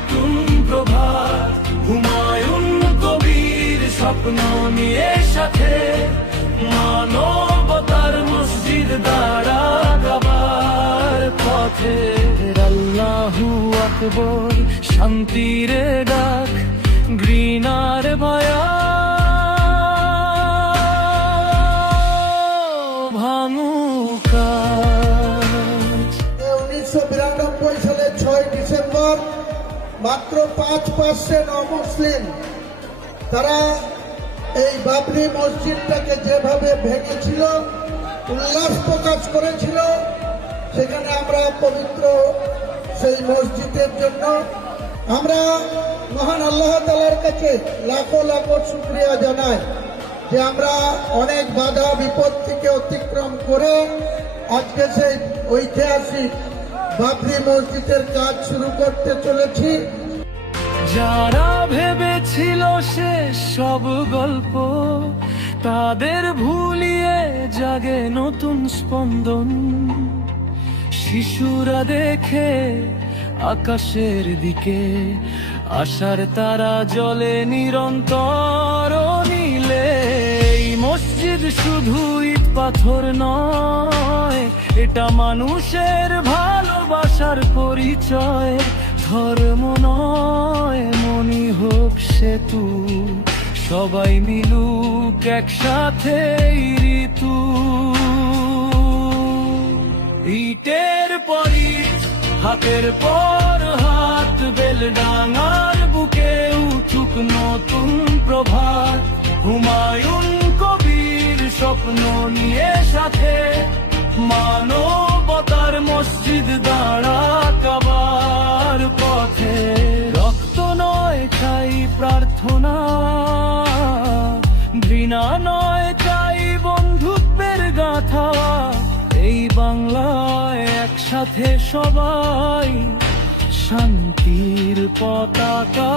নতুন প্রভাত। হুমায়ুন কবির স্বপ্ন নিয়ে সাথে মানবতার মসজিদ দাঁড়াবার পথে। আল্লাহু আকবার, শান্তির ডাক, ঘৃণার ভয়া ভাঙুকা। 1992 সালের 6 ডিসেম্বর মাত্র 5% অমুসলিম তারা এই বাবরি মসজিদটাকে যেভাবে ভেঙেছিল, উল্লাস প্রকাশ করেছিল, সেখানে আমরা পবিত্র সেই মসজিদের জন্য আমরা মহান আল্লাহ তাআলার কাছে লাখো লাখো শুকরিয়া জানাই যে আমরা অনেক বাধা বিপত্তিকে অতিক্রম করে আজকে সেই ঐতিহাসিক বাবরি মসজিদের কাজ শুরু করতে চলেছি। যারা ভেবেছিল শেষ সব গল্প, তাদের ভুলিয়ে জাগে নতুন স্পন্দন। শিশুরা দেখে আকাশের দিকে, আশার তারা জ্বলে নিরন্তর নীলে। এই মসজিদ শুধু ইট পাথর নয়, এটা মানুষের ভালোবাসার পরিচয়। ধর্ম নয়, মনি হোক সেতু, সবাই মিলুক একসাথে এই ঋতু। ইটের পর ইট, হাতের পর হাত, বেলডাঙার বুকে উঠুক নতুন প্রভাত। হুমায়ুন কবির স্বপ্ন নিয়ে সাথে মানবতার মসজিদ দাঁড়াবার পথে। রক্ত নয় চাই প্রার্থনা, ঘৃণা নয় চাই বন্ধুত্বের গাথা। এই বাংলায় একসাথে সবাই শান্তির পতাকা